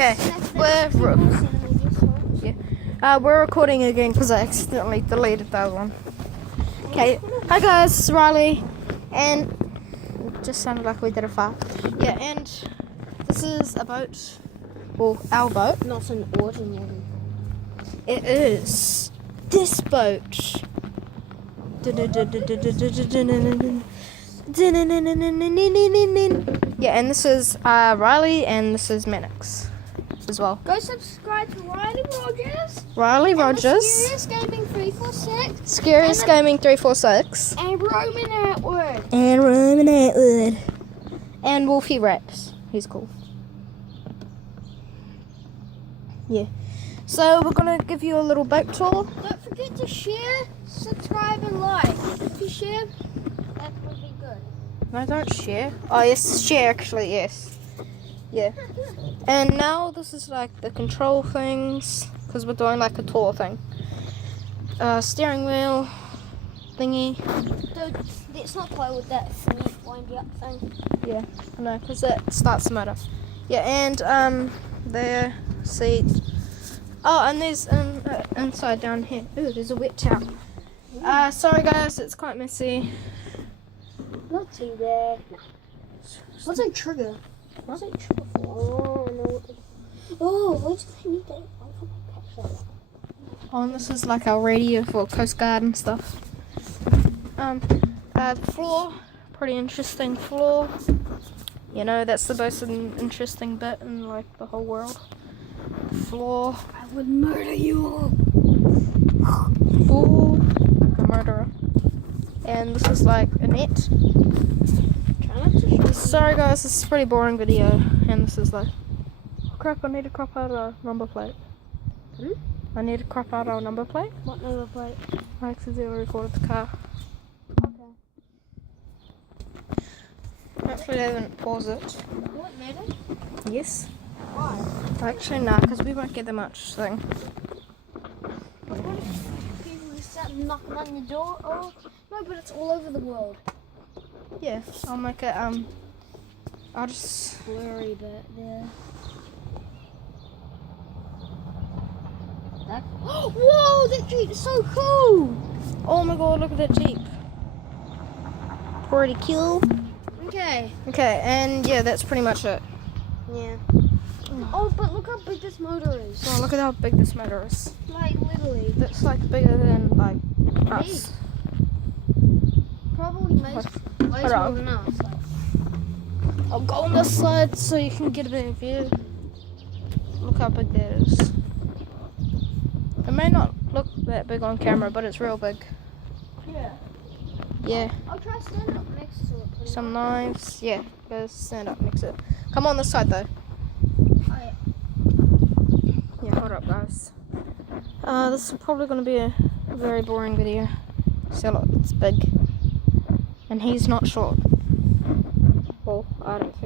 Okay, we're recording again because I accidentally deleted that one. Okay, hi guys, it's Riley, and it just sounded like we did a fart. Yeah, and this is a boat, well, our boat. Not an ordinary. It is this boat. Yeah, and this is Riley, and this is Mannix as well. Go subscribe to Riley Rogers. Riley Rogers. Scariest Gaming 346. Scariest Gaming 346. And Roman Atwood. And Roman Atwood. And Wolfie Raps. He's cool. Yeah. So we're gonna give you a little boat tour. Don't forget to share, subscribe, and like. If you share, that would be good. No, don't share. Oh yes, share actually, yes. Yeah. And now this is like the control things, because we're doing like a tour thing. Steering wheel thingy. Dude, let's not play with that windy up thing. Yeah, I know, because it starts the motor. Yeah, and there, seat. Oh, and there's inside down here. Ooh, there's a wet towel. Sorry guys, it's quite messy. Not too bad. What's a trigger? What's a trigger for? Oh, no. Oh, why do they need that? Why can't I catch that? Oh, and this is like our radio for Coast Guard and stuff. The floor, pretty interesting floor. You know, that's the most interesting bit in like the whole world. Floor. I would murder you. Ooh, a murderer. And this is like a net. Try not to shoot. Sorry guys, this is a pretty boring video. And this is like, oh crap, I need to crop out a number plate. I need to crop out our number plate. What number plate? I accidentally recorded the car. Okay. Hopefully they didn't pause it. What matter? Yes. Why? Actually, no, because we won't get that much thing. What if people just start knocking on your door? Oh, no, but it's all over the world. Yeah, I'll make it, I'll just... Blurry bit there. That... Whoa, that Jeep's so cool! Oh my god, look at that Jeep. Pretty cool. Okay. Okay, and yeah, that's pretty much it. Yeah. Oh, but look how big this motor is. Oh, look at how big this motor is. Like, literally. That's like bigger than, like, us. Probably weighs more than us. Like. I'll go on this side so you can get a better view. Look how big that is. It may not look that big on camera, but it's real big. Yeah. Yeah. I'll try standing up next to it. Some knives. Yeah, go stand up next to it. Come on this side though. Oh, yeah. Yeah, hold up guys. This is probably going to be a very boring video. See, look, it's big. And he's not short. Well, I don't think.